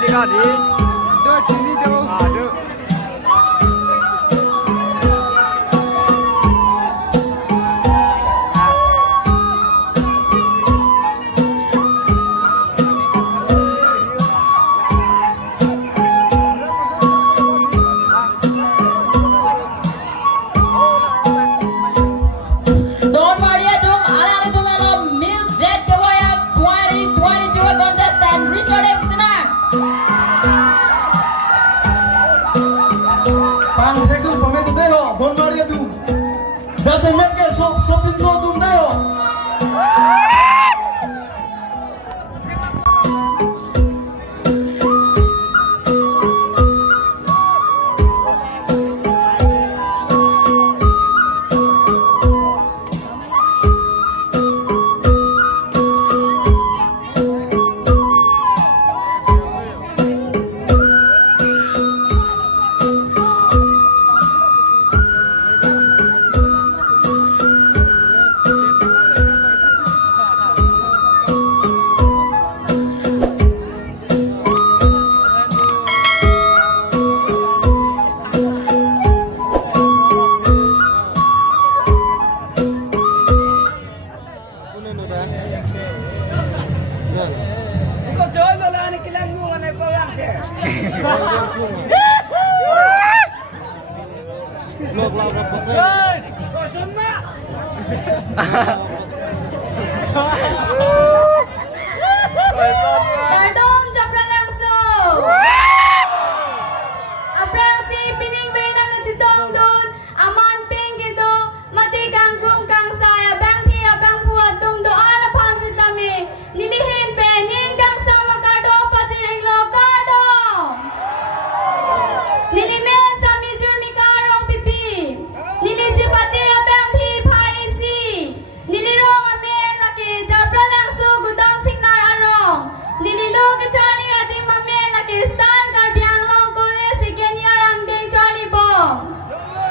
đi con đi. Đưa chị đi đâu? Đưa. Don't worry, Adum. Alang itu malam Miss ZKYF 2022 Contestant Richard M. Senang. Pang Teku pamit deo, Don Maria tu. Jasa met ke sopin so tum deo. Kau jual lah ni kilang mu mana perang ke? Kau semua. Tardom japaralangso. Aprang si pining Bey na ngachitong dun. Aman ping gido. Mati kang krung kang saya. Bang pia bang puat tung do ala pansit tami. Nilihin pe ning kang sama kardo pachiring lo kardo. Nilimen sa mijur mi karong pipi. Nilijipati abang pi paisi. Nilirong amel laki japaralangso gudam signar arong. Nililog Charlie ating mamel laki stan karbiang long kule si Kenyar Angdeng Charlie Bong.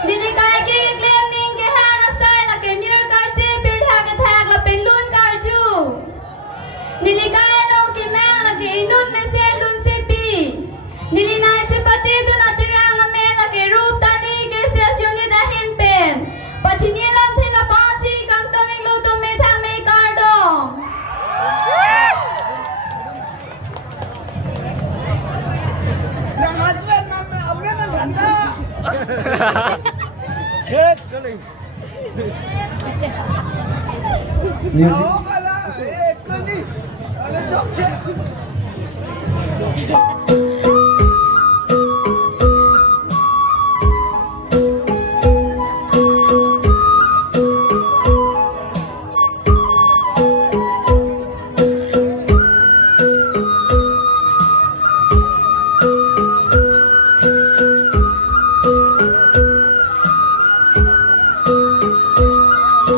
Nilikay ki claim ning ke hana style laki mirror karche birdha ke thag la penlun karju. Nilikay long ki mang laki inun me se lun se pi. Nilinay chepati dun atirang amel laki rup tali ke sesyon dahin pen. Pachinilam thila pasi kang toning luto me thang me kardong. Yang husband mama awak nak benda. Hit kaling. Music. Awak kalah. Kali. Ada cok cek.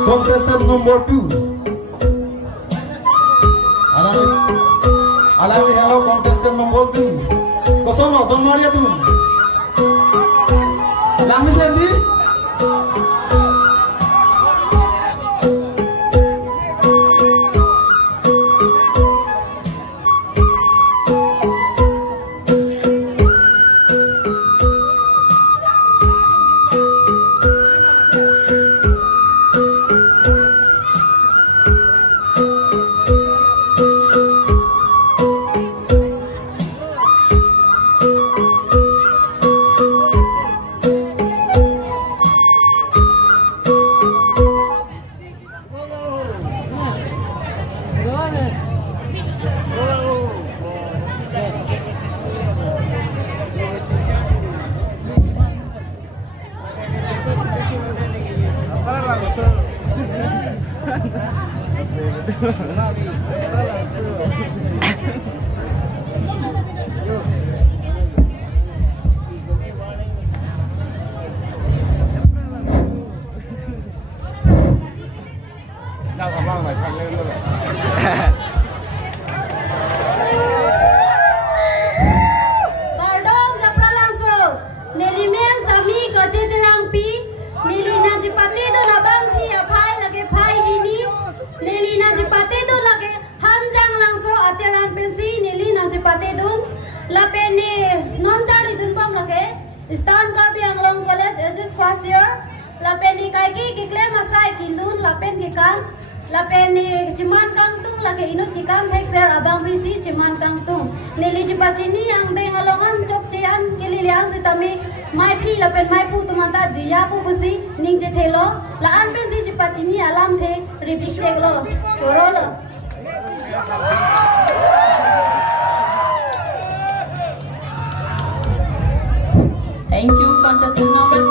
Contestant number 2. Allow hello contestant number 2. Kosono Don Maria tu. Lami sendi. Lapen ni non jari dun bang lake. Stan Karbi Anglong College just first year. Lapen ni kai ki claim asai kindun lapen ki kan. Lapen ni ciman kang tung lake inut ki kan hexer abang visi ciman kang tung. Nili chepachini Angdeng alongan chok cian kililiang sitami mai pi lapen mai pu tumata dia pu busi ning je thelo. La an pe si chepachini alam the ribik chek lo. Choro lo. Thank you, contestant number 2.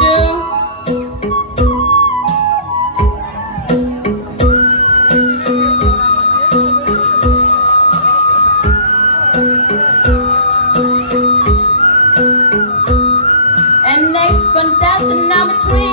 And next, contestant number 3.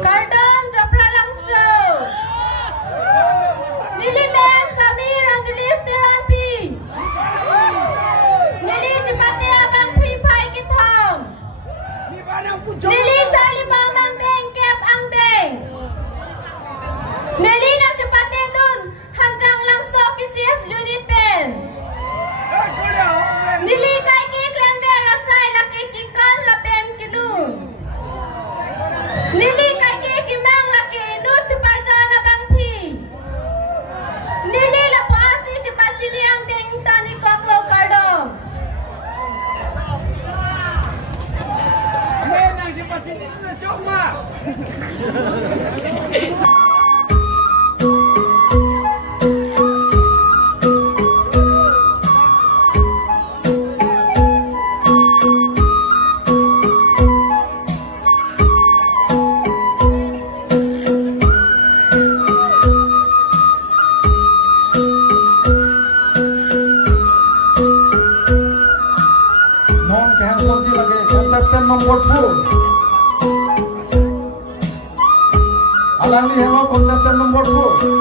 Kardam japaralangso. Nili Ben Samir Angelis Terampi. Nili Jepate Abang Phi Phai Kithong. Nili Charlie Bang Angdeng Kep Angdeng. Nili Nak Jepate Dun Hanjang Langso KCS Unit Pen. Nili Kai Ki Klembe Rasai Laki Kikan Lapen Kinun. Nili kai ki kimang laki nut cepajan abang pi. Nili la pasi cepachini ang deng tani koklo kardom. Nang chepachini na choma. Non kehan soji lage contestant number 4. Alangli hello contestant number 4.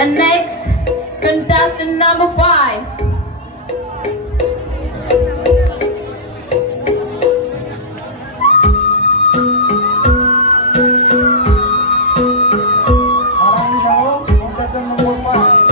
And next, contestant number 5. Harangi Halo, contestant number 5.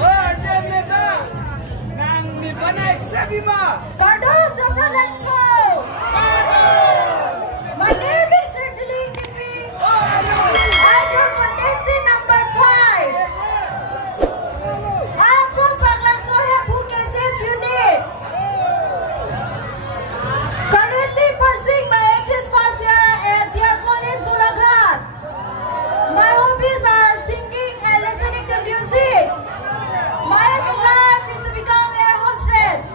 Oh, dia ni ba? Nang ni panik sabi mo. Pardon, japaralangso. My name is Joysing Bey. I'm your contestant number 5. I'm from Baglangso Cases Unit. Currently pursuing my HS first year at their college Golaghat. My hobbies are singing and listening to music. My aim in life is to become air hostess.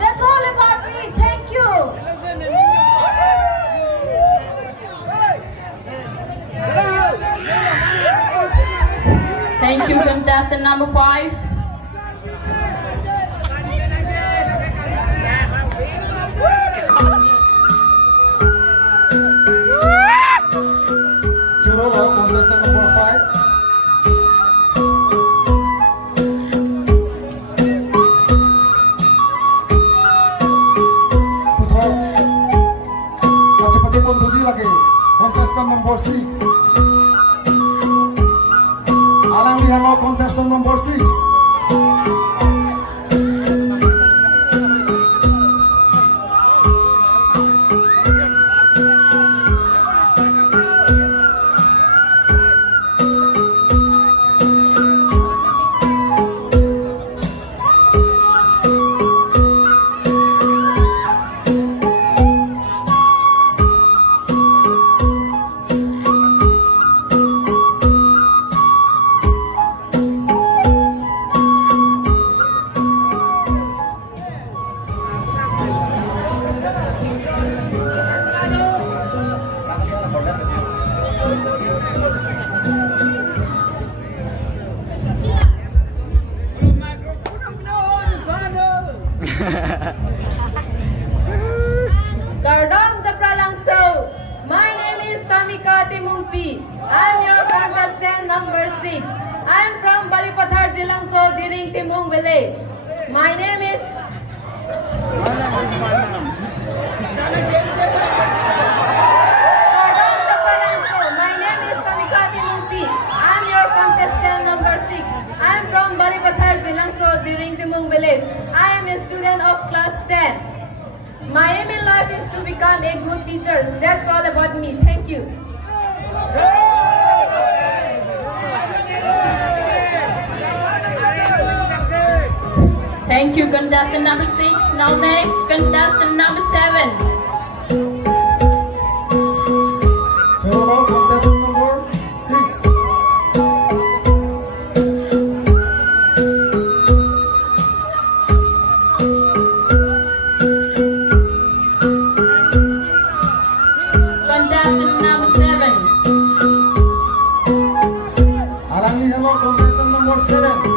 That's all about me. Thank you. Thank you, contestant number 5. Churolo, contestant number 5. Puthor, Pachipati Bondhuji lage, contestant number 6. Harangi Halo, contestant number 6. Pardon, japaralangso. My name is Samika Timungpi. I'm your contestant number 6. I'm from Balipathar Jilangso, Diring Timung village. My name is Pardon, japaralangso. My name is Samika Timungpi. I'm your contestant number 6. I'm from Balipathar Jilangso, Diring Timung village. I am a student of class 10. My aim in life is to become a good teacher. That's all about me. Thank you. Thank you, contestant number 6. Now next, contestant number 7. Churolo, contestant number 6. Contestant number 7. Harangi Halo, contestant number 7.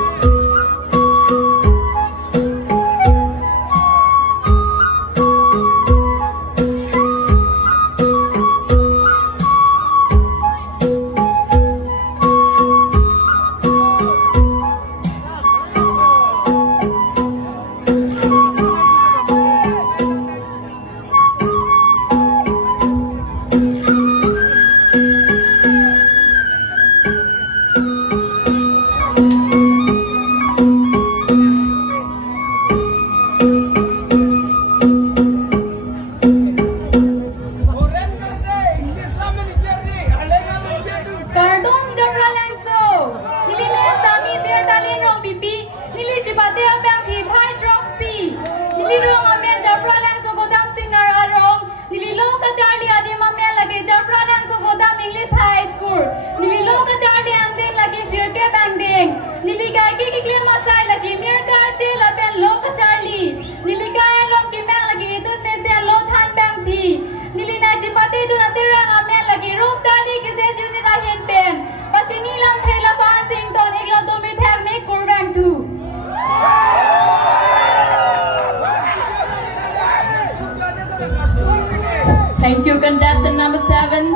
Thank you, contestant number 7.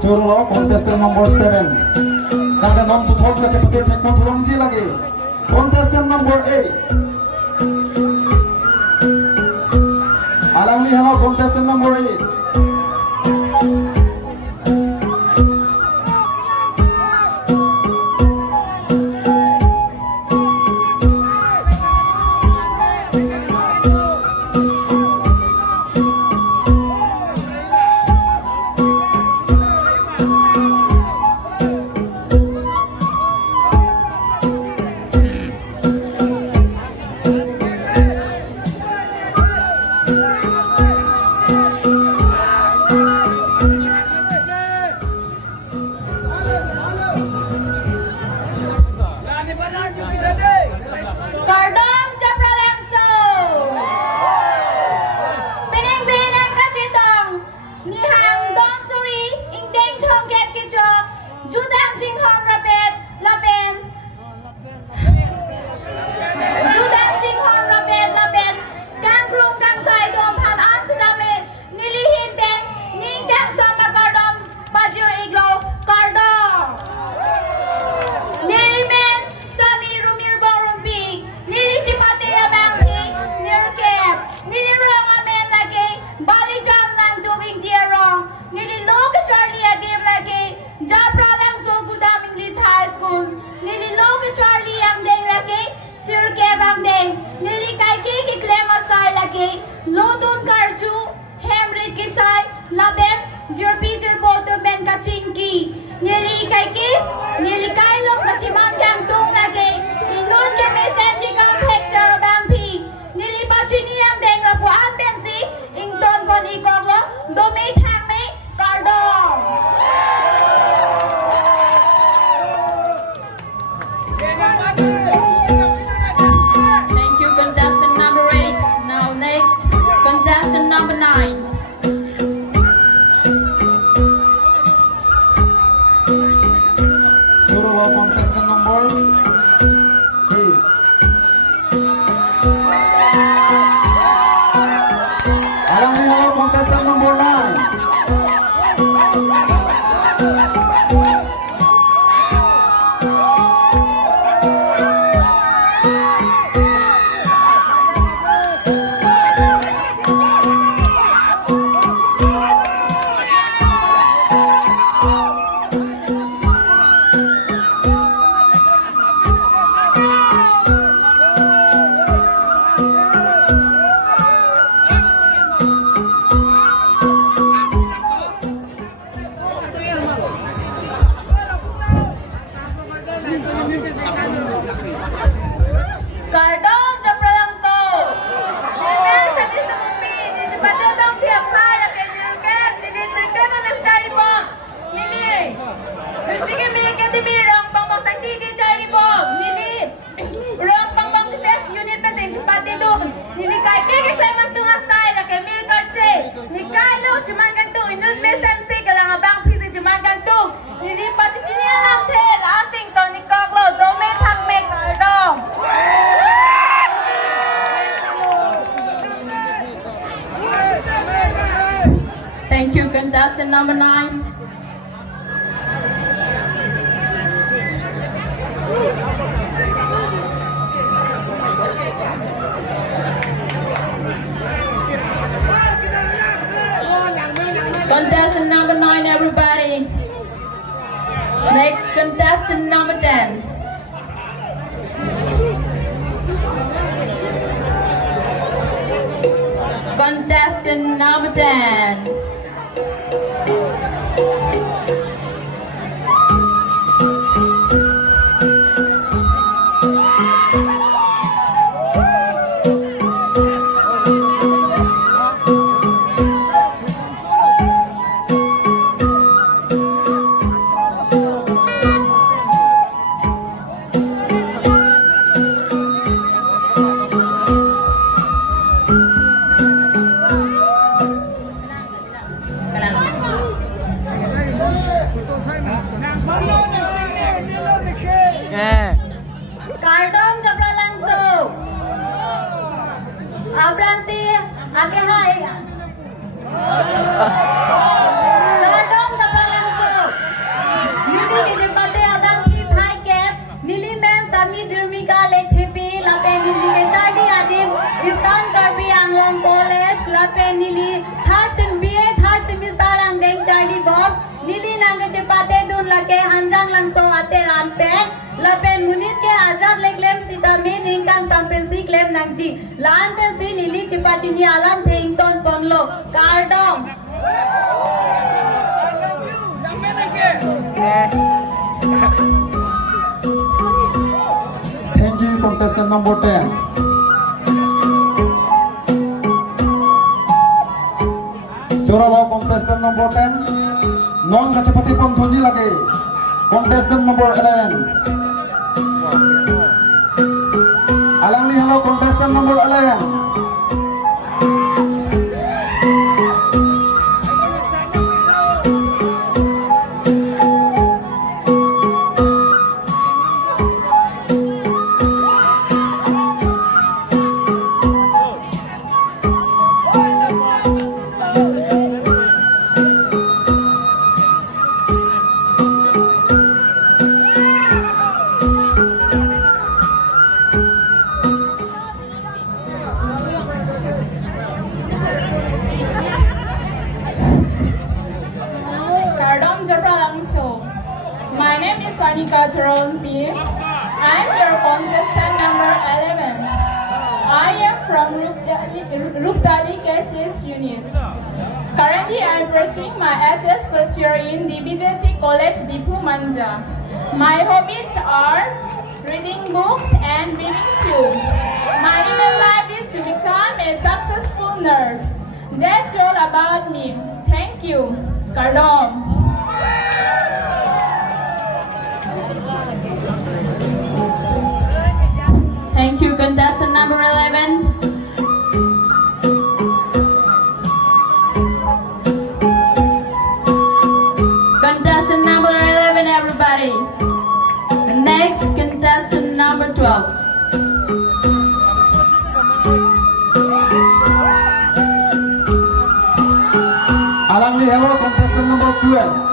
Jurolo contestant number 7. Nada nom puthol ka chepate thekmo thurong ji lage. Contestant number 8. Alangni halo contestant number 8. Kardom japaralangso. Pineng binang kachitong. Ni Angdeng suri. Angdeng thong kep kichok. Judang jinghong rapet. Laben. Judang jinghong rapet. Laben. Kang krung kang sai dom pan an sedame. Nilihin ben. Ning kang sama kardom. Pajur iglo. Kardom. Nilimen. Sami rumir bang rumpi. Nili chepate abang hi. Nirkep. Nili rong amen lagi. Bali jam lang tuging tierong. Nili loka Charlie agim lagi. Japaralangso Gudam English High School. Nili loka Charlie Angdeng lagi. Sirkep Angdeng. Nili kaiki kiklema sai lagi. Lodun karju. Hemri kisai. Laben. Jirpi jirboto ben kachinki. Nili kaiki. Nili kailong kachimang yang tung lagi. Indon ke mesen di complex sarabampi. Nili chepachini yang deng la puan bensi. Ington pon ikong lo. Dome thang me. Kardom. Thank you, contestant number 8. Now next, contestant number 9. Jurolo contestant number 8. Alangni halo contestant number 9. Kardom japaralangso. Nili sa disumpi. Nili chepate abang piak sai lagi. Nirkep. Nili nirkep ang nastari po. Nili. Nustige mika di mirang pangmong tagtiti chari po. Nili. Rong pangmong ses unit na din chepate dun. Nili kay kiki say mantunga sai lagi. Mirkarche. Nikay lo chuman gantung. Inus mesan si kalang abang pisi chuman gantung. Nili pachitini alang tel. Asing to nikaklo. Dome thak me kardom. Thank you, contestant number 9. Contestant number 9, everybody. Next, contestant number 10. Contestant number 10. ke hanjang langso ate rampek lapen munit ke azad leklem sitamin ingkang sampensi klem nangji lan pensi nili chepachini alam thington ponlo kardong Thank you, contestant number 10. Joralo contestant number 10. Non kachapati pon thuji lage. Contestant number 11. Alangli hello contestant number 11. Japaralangso. My name is ZKYF. I'm your contestant number 11. I am from Ruptali KCS unit. Currently, I am pursuing my HS first year in the BJC College Dipu Manja. My hobbies are reading books and reading too. My inner life is to become a successful nurse. That's all about me. Thank you. Kardom. Thank you, contestant number 11. Contestant number 11, everybody. The next contestant number 12. Alangli hello contestant number 12.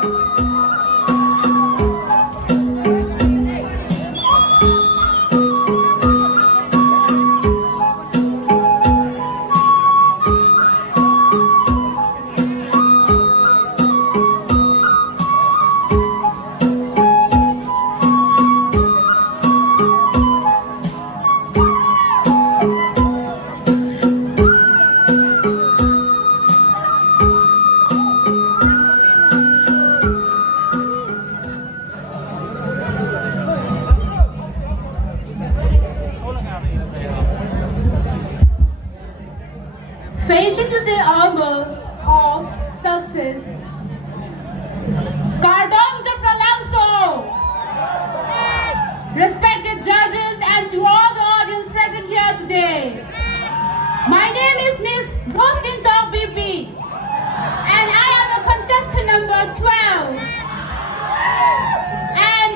Patience is the armor of success. Kardom Japaralangso! Respected judges and to all the audience present here today. My name is Miss Contestant BP and I am the contestant number 12. And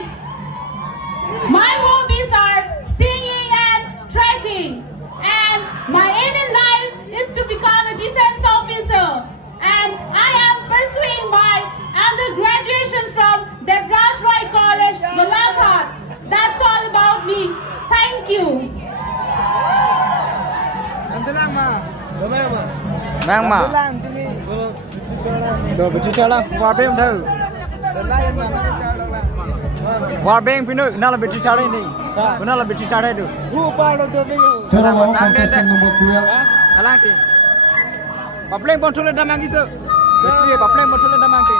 my hobbies are singing and trekking. And my aim in life is to become a defense officer. And I am pursuing my undergraduations from Debras Roy College, Malakhat. That's all about me. Thank you. Mang mà. Đồ bị chơi lắm, qua bên thử. Qua bên phía nước, nó là bị chơi đây đi. Nó là bị chơi đây được. Joralo contestant number 12. Alang ti. Papleng pon thule damang isu. Betri papleng pon thule damang ti.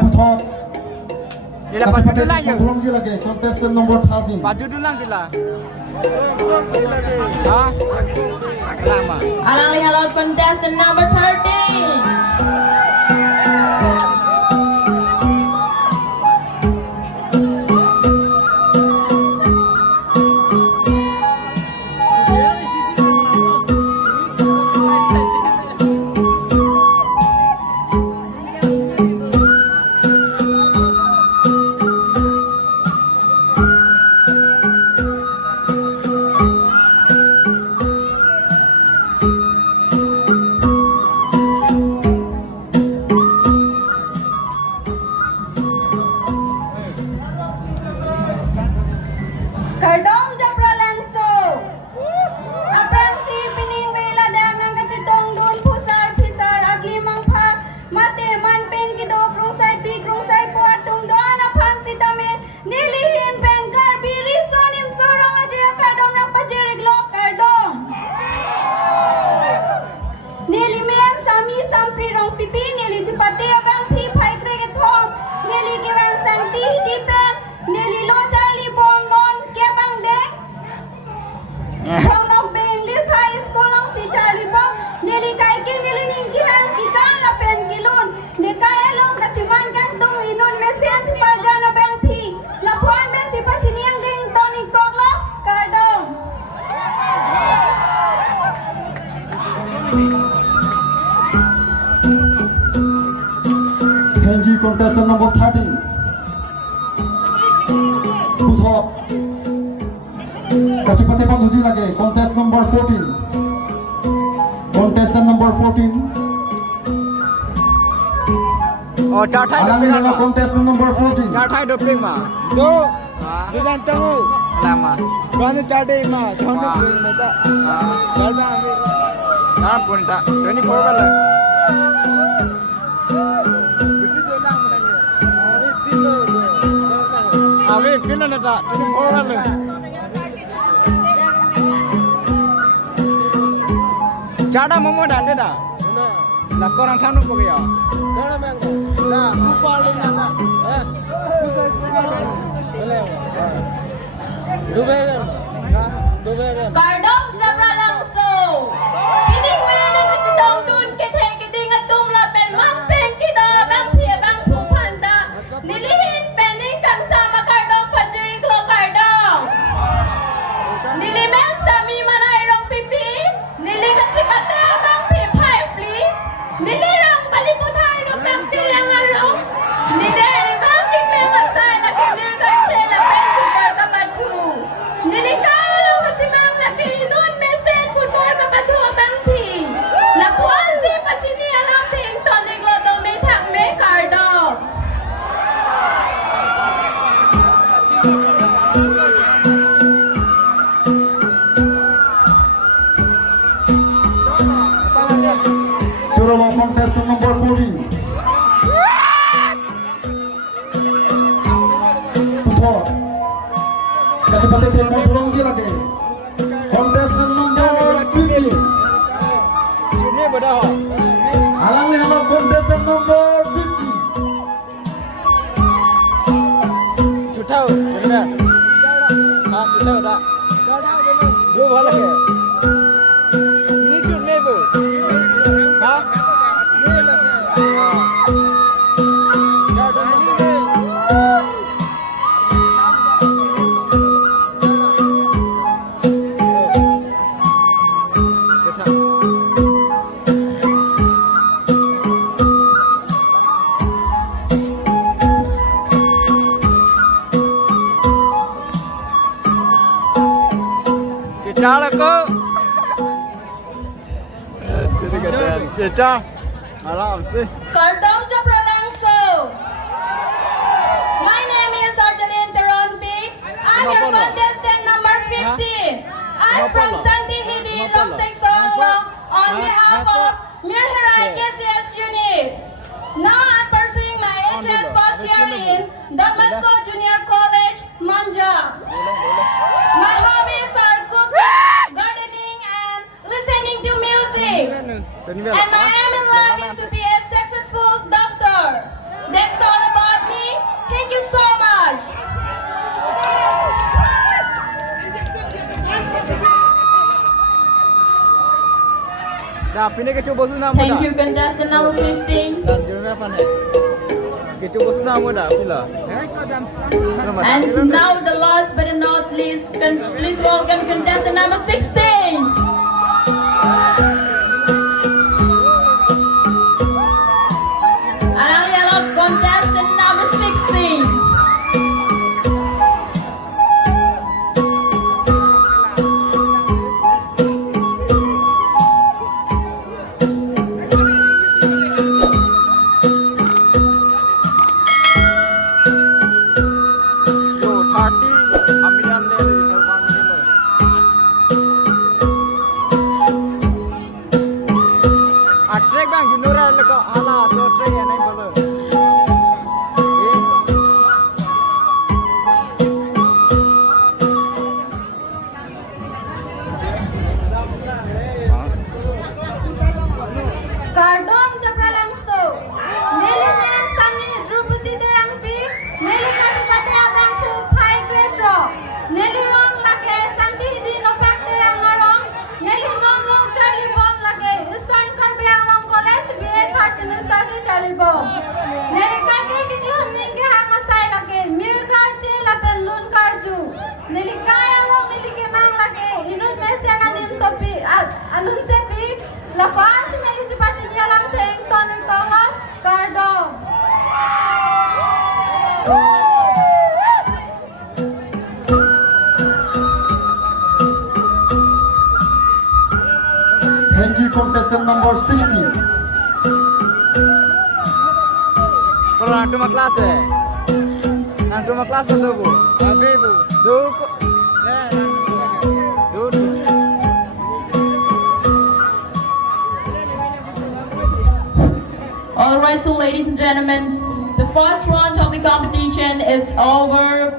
Puthot. Ila baju Kachapati dulang pon yo. thuji lage. Contestant number 13. Baju dulang tila. Ha? Alang ma. Alangli hello, contestant number 13. Thank you, contestant number 13. Puthot. Kachipati Bandhuji lage, contest number 14. Contestant number 14. Oh, Chathai Alang doping nila apa? contestant number 14. Chathai doping mah. Do. Jangan tahu. Lama. Kau Chathai mah. Jangan pun tak. Jangan ambil. Jangan pun tak. 24 kali. Ambil pin ada tak? 24 kali. Chathai momo dah ada dah. Nak korang thanu pergi ya? Jangan main. Dah, lupa lagi nak. Boleh. Dua belas. Kardom japaralangso. Kining melene kecitong dun kethe kiting atum la pen mampeng kita bang phia bang phu phanda. Nilihin pening kang sama kardom pajeri klo kardom. Nilimen sami manai rong pipi. Nili kecipate bang phia phai pli. Nilirang baliputhai no bang tirang arong. Nilere bang kikeng asai la kemir kache la pen football ka batu. Nilikalo kachimang laki nun mesen football ka batu bang pi. La kuanzi pachini alam ting tonik lo do me thak me kardom. Jurolo contestant number 14. Puthot. Kachipati Tempo Bandhuji lage. Contestant number 15. Ini berapa? Alang nila contestant number 50. Cutau, benar. Cutau tak? Dua bala ke? Ini cut ni bu. Cecah ko. Jadi kata cecah. Alam sih. Kardom japaralangso. My name is Arjeline Teronpi. I'm your contestant number 15. I'm from Santi Hidi, Lomsek Songlong, on behalf of Mirhirai KCS unit. Now I'm pursuing my HS first year in Dalmasco Junior College, Manja. My hobbies are cooking, gardening, and listening to music. And my aim in life is to be a successful doctor. That's all about me. Thank you so much. Dah, pindah ke coba sunam dah. Thank you, contestant number 15. Dah, jangan apa ni. Ke coba sunam dah, pula. And now the last but not least, please welcome contestant number 16. Alang yellow contestant number 16. So, 30 ambilan dia Irfan Miller. Track bang, you know that like ala so track yang naik bolu. Kardom japaralangso. Neli men sami drupati terangpi. Neli kacipati abang ku pai gretro. Neli rong lage santi di nofak terang marong. Neli non long Charlie Bomb lage Eastern Karbiang Long College BA third semester se Charlie Bomb. Neli kake kiklom ninge hangasai lage mir karchi lapen lun karju. Neli kaya long nili ke mang lage inun mesiana nim sopi alun sepi. Lapas neli chepachini alam theng toning tongot kardom. Thank you, contestant number 60. Kalau nak cuma kelas nak cuma kelas tu bu. Abi bu. Alright, so ladies and gentlemen, the first round of the competition is over.